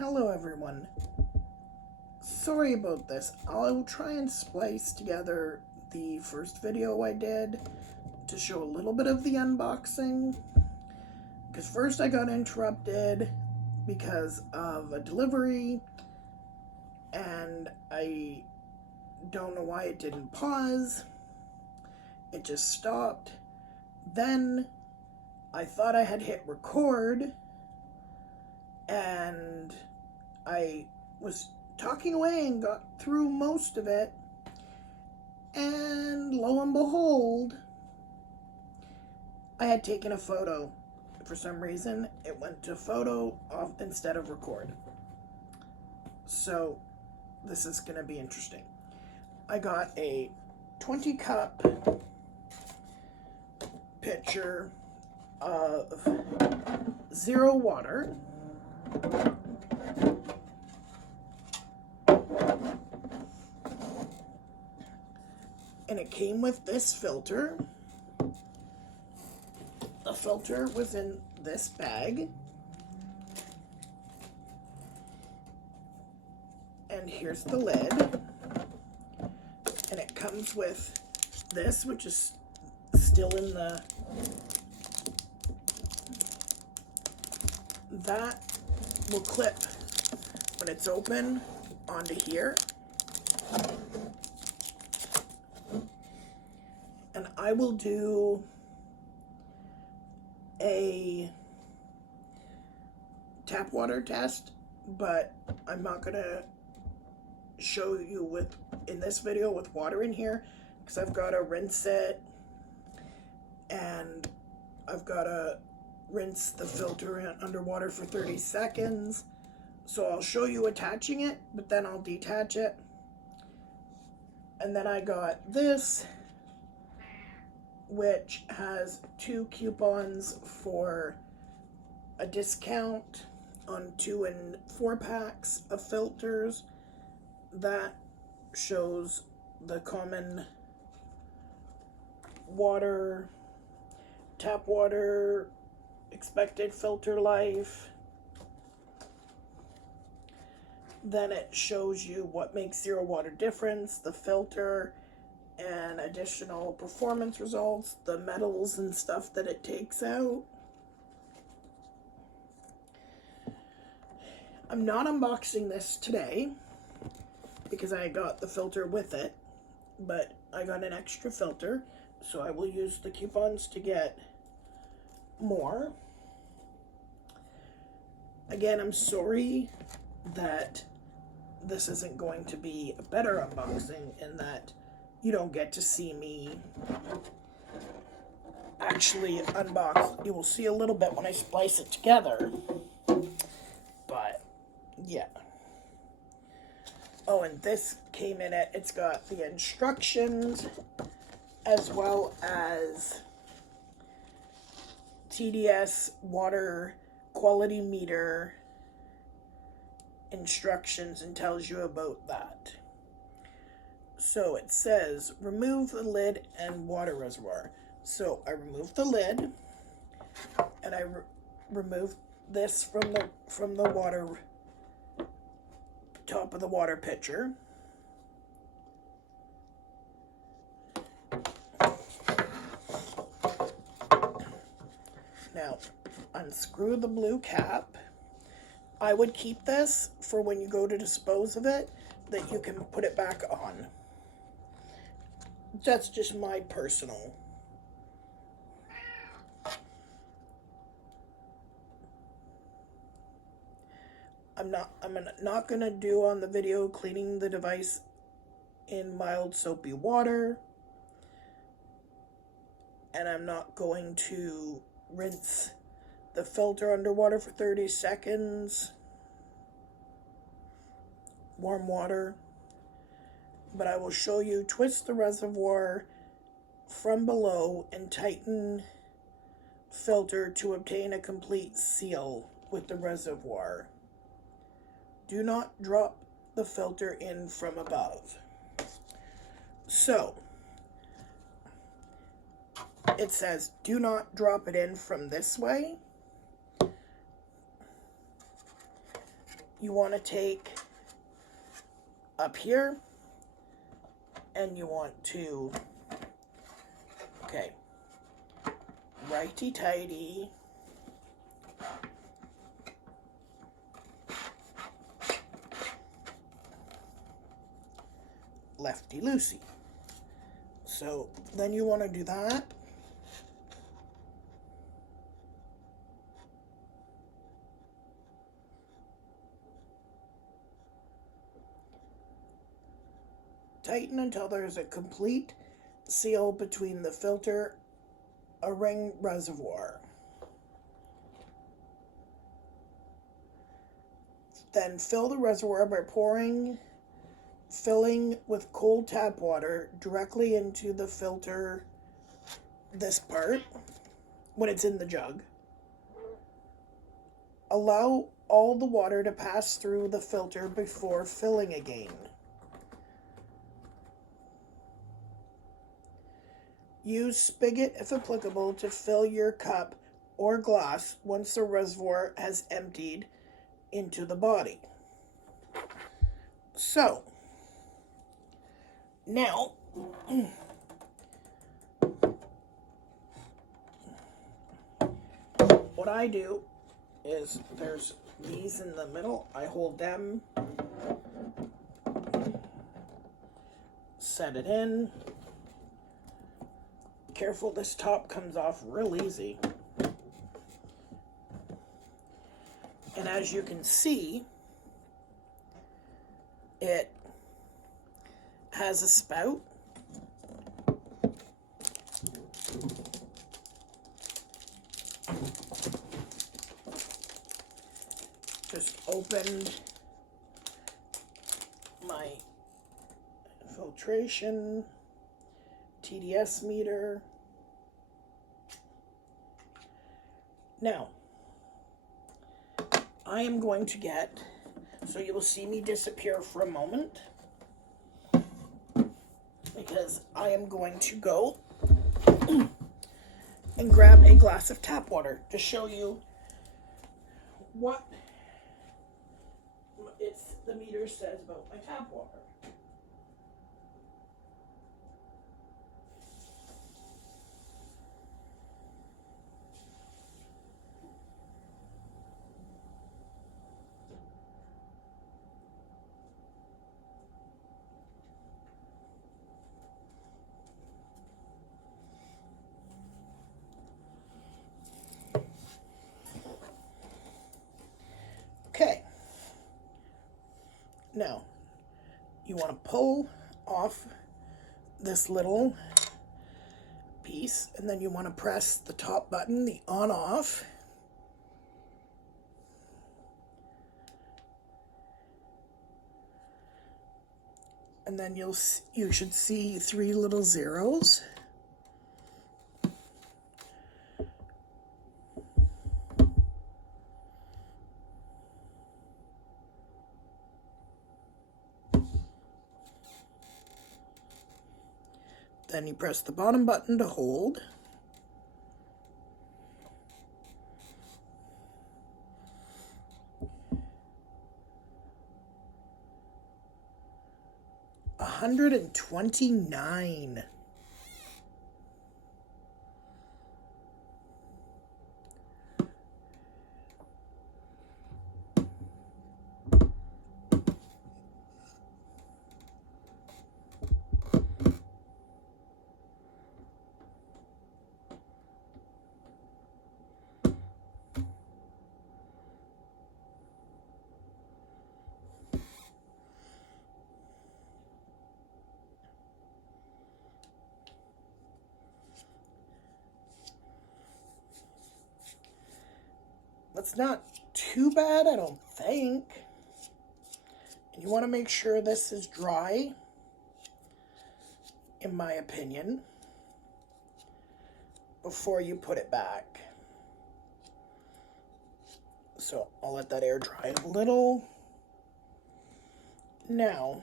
Hello everyone. Sorry about this. I'll try and splice together the first video I did to show a little bit of the unboxing. Because first I got interrupted because of a delivery and I don't know why it didn't pause. It just stopped. Then I thought I had hit record and I was talking away and got through most of it, and lo and behold, I had taken a photo. For some reason, it went to photo off instead of record. So this is going to be interesting. I got a 20 cup pitcher of zero water. And it came with this filter. The filter was in this bag. And here's the lid. And it comes with this, which is still in the... That will clip when it's open onto here. And I will do a tap water test, but I'm not gonna show you in this video with water in here because I've got to rinse it and I've got to rinse the filter underwater for 30 seconds. So I'll show you attaching it, but then I'll detach it. And then I got this, which has 2 coupons for a discount on 2 and 4 packs of filters. That shows the common water, tap water, expected filter life. Then it shows you what makes zero water difference, the filter, and additional performance results, the metals and stuff that it takes out. I'm not unboxing this today because I got the filter with it, but I got an extra filter, so I will use the coupons to get more. Again, I'm sorry that this isn't going to be a better unboxing in that you don't get to see me actually unbox. You will see a little bit when I splice it together. But, yeah. Oh, and this came in it. It's got the instructions as well as TDS water quality meter instructions and tells you about that. So it says remove the lid and water reservoir. So I remove the lid and I remove this from the water top of the water pitcher. Now unscrew the blue cap. I would keep this for when you go to dispose of it, that you can put it back on. That's just my personal. I'm not gonna do on the video cleaning the device in mild soapy water. And I'm not going to rinse the filter underwater for 30 seconds. Warm water. But I will show you twist the reservoir from below and tighten filter to obtain a complete seal with the reservoir. Do not drop the filter in from above. So, it says do not drop it in from this way. you want to take up here and you want to, okay, righty-tighty, lefty-loosey. So then you want to do that. Tighten until there's a complete seal between the filter and ring reservoir. Then fill the reservoir by filling with cold tap water directly into the filter, this part, when it's in the jug. Allow all the water to pass through the filter before filling again. Use spigot if applicable to fill your cup or glass once the reservoir has emptied into the body. So, now, what I do is there's these in the middle. I hold them, set it in. Careful, this top comes off real easy. And as you can see, it has a spout. Just opened my filtration TDS meter. Now, I am going to get, so you will see me disappear for a moment, because I am going to go and grab a glass of tap water to show you what the meter says about my tap water. Okay, now you want to pull off this little piece, and then you want to press the top button, the on-off. And then you should see 3 little zeros. Then you press the bottom button to hold. $129. That's not too bad, I don't think. And you want to make sure this is dry, in my opinion, before you put it back. So I'll let that air dry a little. Now,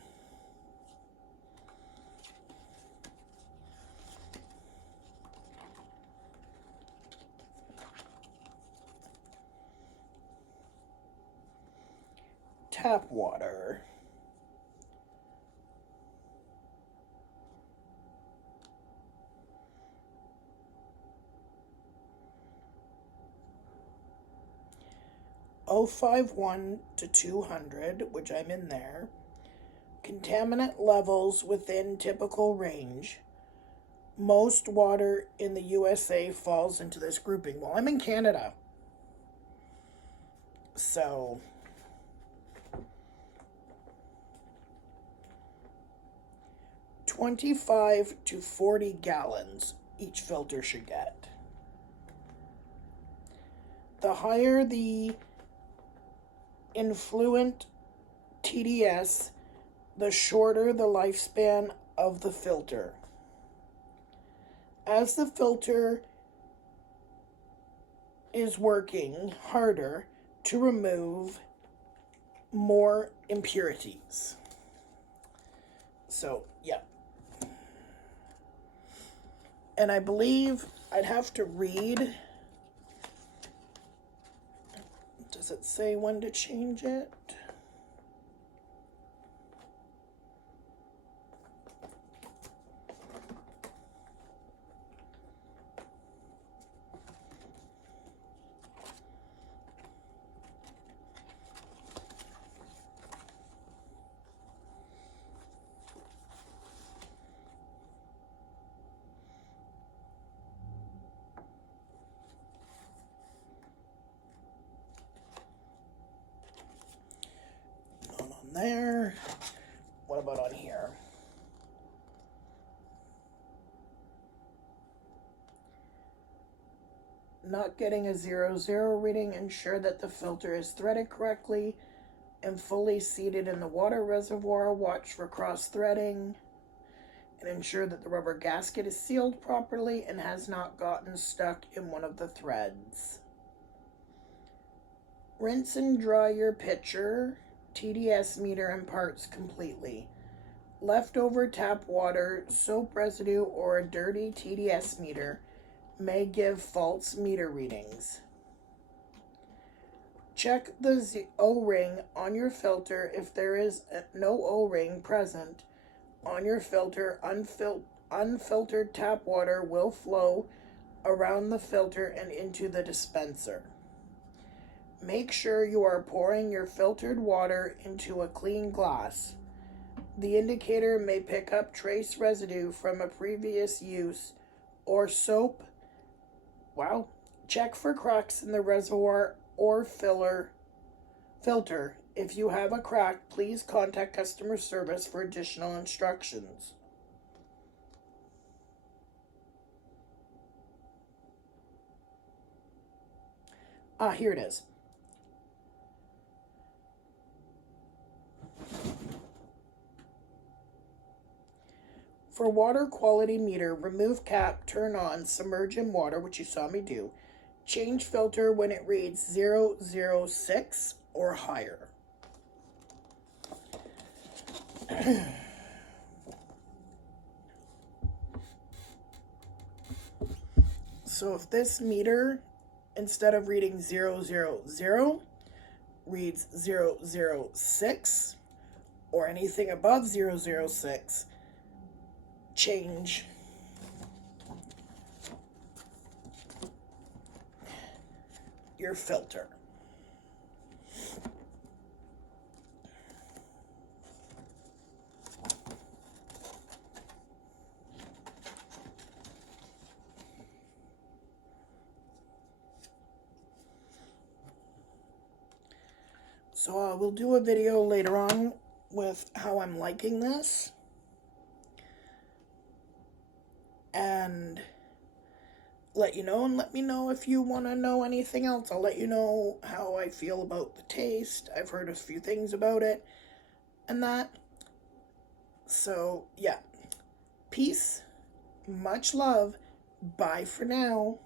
tap water. (051 to 200, which I'm in there. Contaminant levels within typical range. Most water in the USA falls into this grouping. Well, I'm in Canada. So, (25 to 40 gallons each filter should get. The higher the influent TDS, the shorter the lifespan of the filter. As the filter is working harder to remove more impurities. So, yeah. And I believe I'd have to read. Does it say when to change it? There. What about on here? Not getting a 0,0 reading, ensure that the filter is threaded correctly and fully seated in the water reservoir. Watch for cross threading and ensure that the rubber gasket is sealed properly and has not gotten stuck in one of the threads. Rinse and dry your pitcher, TDS meter, and parts completely. Leftover tap water, soap residue, or a dirty TDS meter may give false meter readings. Check the O-ring on your filter. If there is no O-ring present on your filter, unfiltered tap water will flow around the filter and into the dispenser. Make sure you are pouring your filtered water into a clean glass. The indicator may pick up trace residue from a previous use or soap. Wow. Check for cracks in the reservoir or filter. If you have a crack, please contact customer service for additional instructions. Here it is. For water quality meter, remove cap, turn on, submerge in water, which you saw me do. Change filter when it reads 006 or higher. So if this meter, instead of reading 000, reads 006 or anything above 006, change your filter. So we'll do a video later on with how I'm liking this. And let you know, and let me know if you want to know anything else. I'll let you know how I feel about the taste. I've heard a few things about it and that. So, yeah. Peace. Much love. Bye for now.